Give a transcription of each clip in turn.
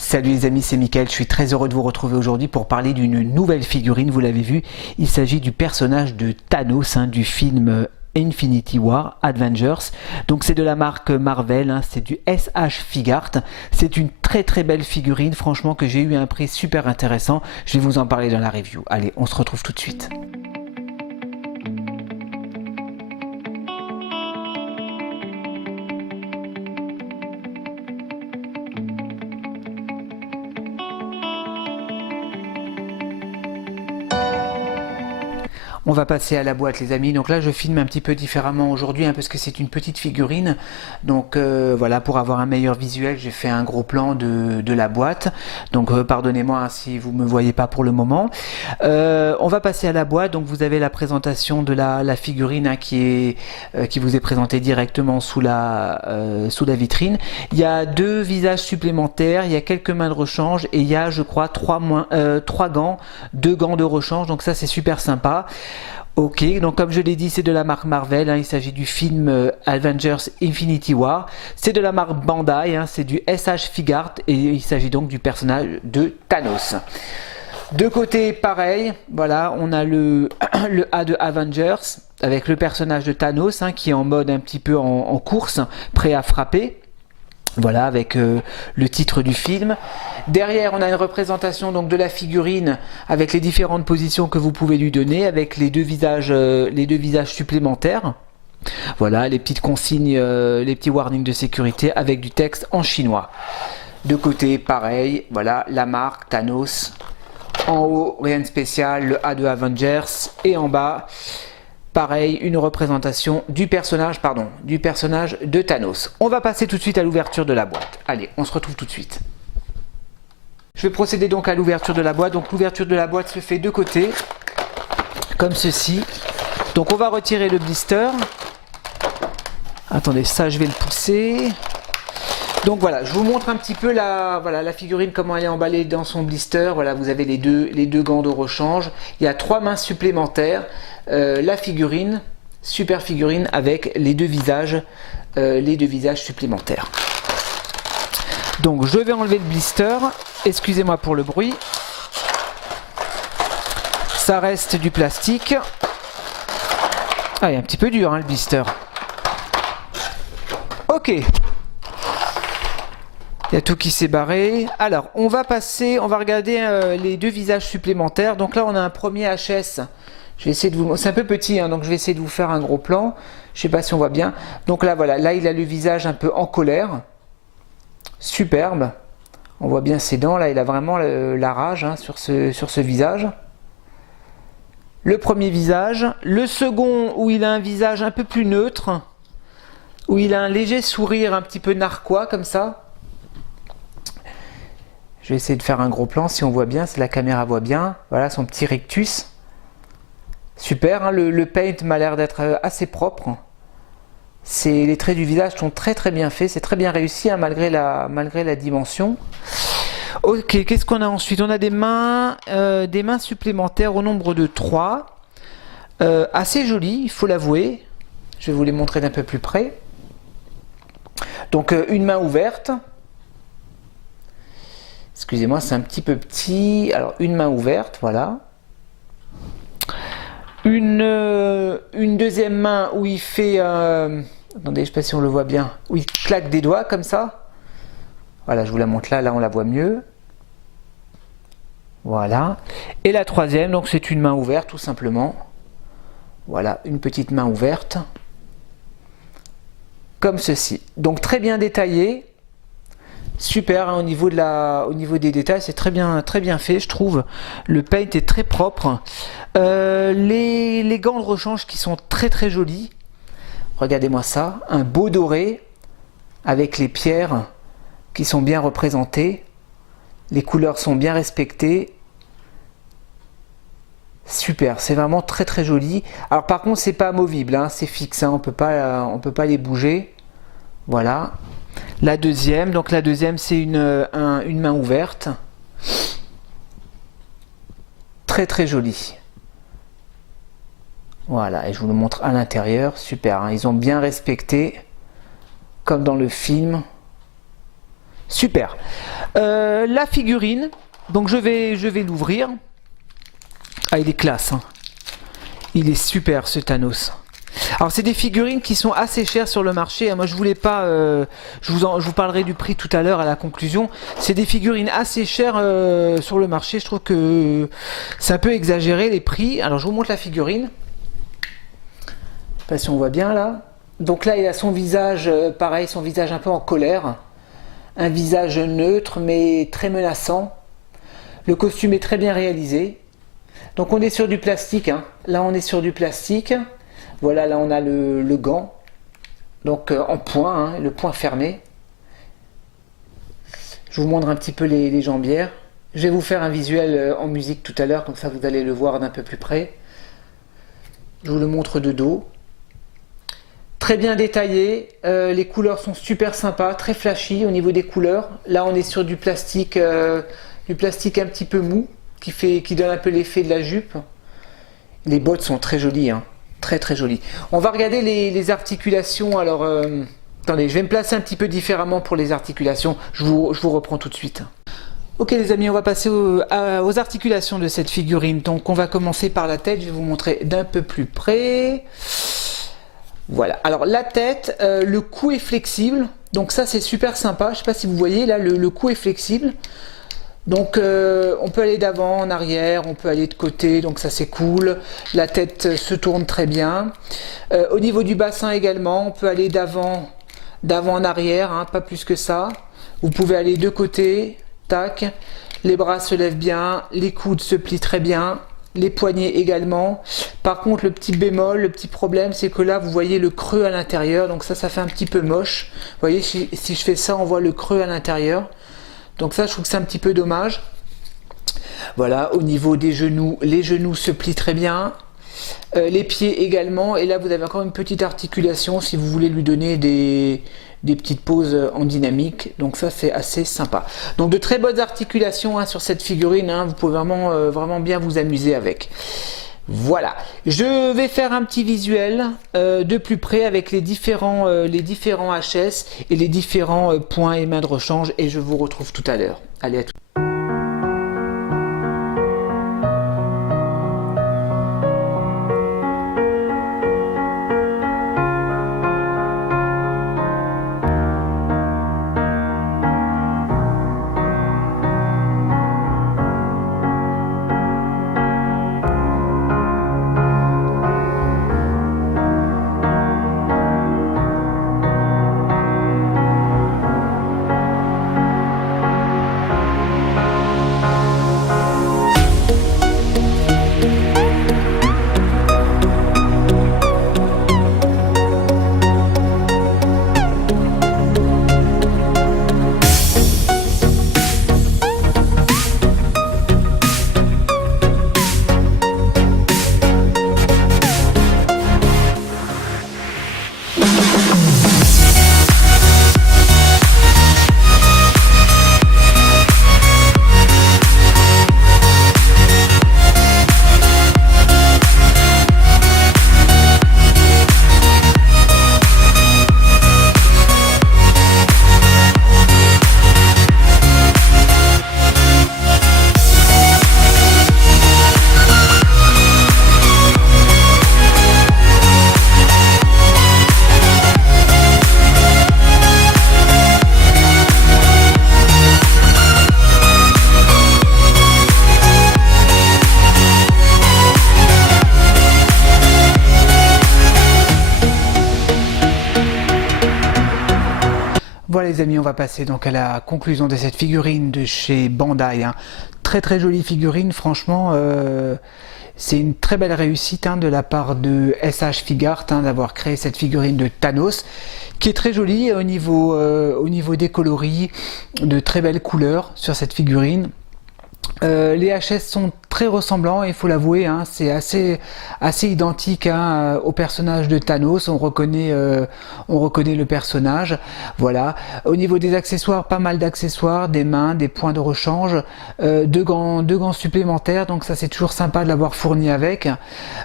Salut les amis, c'est Mickaël, je suis très heureux de vous retrouver aujourd'hui pour parler d'une nouvelle figurine, vous l'avez vu, il s'agit du personnage de Thanos du film Infinity War Avengers. Donc c'est de la marque Marvel, c'est du SH Figart. C'est une très belle figurine, franchement que j'ai eu à un prix super intéressant. Je vais vous en parler dans la review. Allez, on se retrouve tout de suite. On va passer à la boîte les amis, donc là je filme un petit peu différemment aujourd'hui parce que c'est une petite figurine, donc voilà, pour avoir un meilleur visuel j'ai fait un gros plan de la boîte, donc pardonnez-moi si vous ne me voyez pas pour le moment. On va passer à la boîte, donc vous avez la présentation de la figurine qui vous est présentée directement sous la vitrine. Il y a deux visages supplémentaires, il y a quelques mains de rechange et il y a je crois trois gants, deux gants de rechange, donc ça c'est super sympa. Ok, donc comme je l'ai dit, c'est de la marque Marvel, il s'agit du film Avengers Infinity War. C'est de la marque Bandai, c'est du SH Figart et il s'agit donc du personnage de Thanos. De côté, pareil, voilà, on a le A de Avengers avec le personnage de Thanos qui est en mode un petit peu en course, prêt à frapper. Voilà, avec le titre du film. Derrière, on a une représentation donc de la figurine avec les différentes positions que vous pouvez lui donner, avec les deux visages supplémentaires. Voilà, les petites consignes, les petits warnings de sécurité avec du texte en chinois. De côté, pareil, voilà, la marque Thanos. En haut, rien de spécial, le A de Avengers. Et en bas, pareil, une représentation du personnage de Thanos. On va passer tout de suite à l'ouverture de la boîte. Allez, on se retrouve tout de suite. Je vais procéder donc à l'ouverture de la boîte. Donc l'ouverture de la boîte se fait de côté, comme ceci. Donc on va retirer le blister. Attendez, ça je vais le pousser. Donc voilà, je vous montre un petit peu la figurine, comment elle est emballée dans son blister. Voilà, vous avez les deux gants de rechange. Il y a trois mains supplémentaires. La figurine, super figurine avec les deux visages supplémentaires. Donc je vais enlever le blister. Excusez-moi pour le bruit. Ça reste du plastique. Ah, il est un petit peu dur le blister. Ok. Il y a tout qui s'est barré. Alors, on va regarder les deux visages supplémentaires. Donc là, on a un premier HS. Je vais essayer de vous... C'est un peu petit, donc je vais essayer de vous faire un gros plan. Je sais pas si on voit bien. Donc là, voilà. Là, il a le visage un peu en colère. Superbe. On voit bien ses dents. Là, il a vraiment la rage sur ce visage. Le premier visage. Le second, où il a un visage un peu plus neutre. Où il a un léger sourire un petit peu narquois, comme ça. Je vais essayer de faire un gros plan, si on voit bien, si la caméra voit bien. Voilà son petit rictus. Super, le paint m'a l'air d'être assez propre. Les traits du visage sont très bien faits, c'est très bien réussi malgré la dimension. Ok, qu'est-ce qu'on a ensuite? On a des mains supplémentaires au nombre de 3. Assez jolies, il faut l'avouer. Je vais vous les montrer d'un peu plus près. Donc une main ouverte. Excusez-moi, c'est un petit peu petit. Alors, une main ouverte, voilà. Une deuxième main où il fait... attendez, je ne sais pas si on le voit bien. Où il claque des doigts, comme ça. Voilà, je vous la montre là. Là, on la voit mieux. Voilà. Et la troisième, donc c'est une main ouverte, tout simplement. Voilà, une petite main ouverte. Comme ceci. Donc, très bien détaillé. Super, au niveau des détails, c'est très bien fait, je trouve. Le paint est très propre. Les gants de rechange qui sont très jolis. Regardez-moi ça, un beau doré avec les pierres qui sont bien représentées. Les couleurs sont bien respectées. Super, c'est vraiment très joli. Alors par contre, c'est pas amovible, c'est fixe, on peut pas les bouger. Voilà. La deuxième, c'est une main ouverte. Très jolie. Voilà, et je vous le montre à l'intérieur. Super, ils ont bien respecté, comme dans le film. Super. La figurine, donc je vais l'ouvrir. Ah, il est classe, hein. Il est super ce Thanos. Alors c'est des figurines qui sont assez chères sur le marché. Moi je voulais pas, je vous parlerai du prix tout à l'heure à la conclusion. C'est des figurines assez chères sur le marché. Je trouve que c'est un peu exagéré les prix. Alors je vous montre la figurine. Je sais pas si on voit bien là. Donc là il a son visage, pareil, son visage un peu en colère. Un visage neutre mais très menaçant. Le costume est très bien réalisé. Donc on est sur du plastique, hein. Là on est sur du plastique. Voilà, là on a le gant, donc en point, hein, le point fermé. Je vous montre un petit peu les jambières. Je vais vous faire un visuel en musique tout à l'heure, comme ça vous allez le voir d'un peu plus près. Je vous le montre de dos. Très bien détaillé, les couleurs sont super sympas, très flashy au niveau des couleurs. Là on est sur du plastique un petit peu mou, qui donne un peu l'effet de la jupe. Les bottes sont très jolies, hein. Très très jolies. On va regarder les articulations. Alors, attendez, je vais me placer un petit peu différemment pour les articulations. Je vous reprends tout de suite. Ok les amis, on va passer aux articulations de cette figurine. Donc on va commencer par la tête. Je vais vous montrer d'un peu plus près. Voilà. Alors la tête, le cou est flexible. Donc ça c'est super sympa. Je ne sais pas si vous voyez là, le cou est flexible. Donc on peut aller d'avant, en arrière, on peut aller de côté, donc ça c'est cool. La tête se tourne très bien. Au niveau du bassin également, on peut aller d'avant en arrière, hein, pas plus que ça. Vous pouvez aller de côté, tac. Les bras se lèvent bien, les coudes se plient très bien, les poignets également. Par contre le petit bémol, le petit problème, c'est que là vous voyez le creux à l'intérieur, donc ça fait un petit peu moche. Vous voyez, si je fais ça, on voit le creux à l'intérieur. Donc ça, je trouve que c'est un petit peu dommage. Voilà, au niveau des genoux, les genoux se plient très bien. Les pieds également. Et là, vous avez encore une petite articulation si vous voulez lui donner des petites pauses en dynamique. Donc ça, c'est assez sympa. Donc de très bonnes articulations, hein, sur cette figurine. Hein, vous pouvez vraiment bien vous amuser avec. Voilà, je vais faire un petit visuel de plus près avec les différents HS et les différents points et mains de rechange et je vous retrouve tout à l'heure. Allez, à tout. Voilà les amis, on va passer donc à la conclusion de cette figurine de chez Bandai, hein. Très très jolie figurine, franchement, c'est une très belle réussite, hein, de la part de SH Figart, hein, d'avoir créé cette figurine de Thanos, qui est très jolie au niveau des coloris, de très belles couleurs sur cette figurine. Les HS sont très ressemblant, il faut l'avouer, hein, c'est assez identique, hein, au personnage de Thanos. On reconnaît le personnage. Voilà. Au niveau des accessoires, pas mal d'accessoires, des mains, des points de rechange, deux gants supplémentaires, donc ça c'est toujours sympa de l'avoir fourni avec.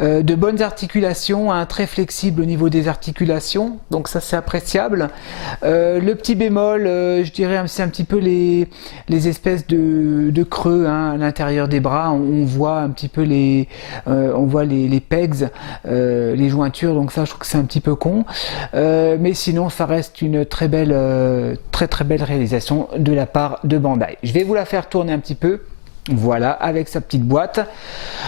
De bonnes articulations, hein, très flexible au niveau des articulations, donc ça c'est appréciable. Le petit bémol, je dirais, c'est un petit peu les espèces de creux, hein, à l'intérieur des bras. On voit un petit peu les pegs, les jointures, donc ça je trouve que c'est un petit peu con, mais sinon ça reste une très belle réalisation de la part de Bandai. Je vais vous la faire tourner un petit peu. Voilà, avec sa petite boîte.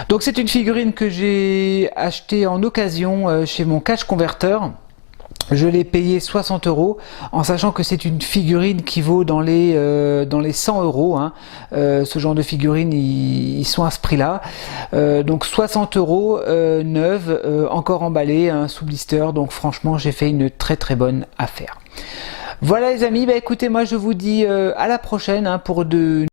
Donc c'est une figurine que j'ai achetée en occasion chez mon cash converteur. Je l'ai payé 60 €, en sachant que c'est une figurine qui vaut dans les 100 €. Hein. Ce genre de figurines, ils sont à ce prix-là. Donc 60 € neuve, encore emballée, hein, sous blister. Donc franchement, j'ai fait une très bonne affaire. Voilà les amis, bah écoutez, moi je vous dis à la prochaine, hein, pour de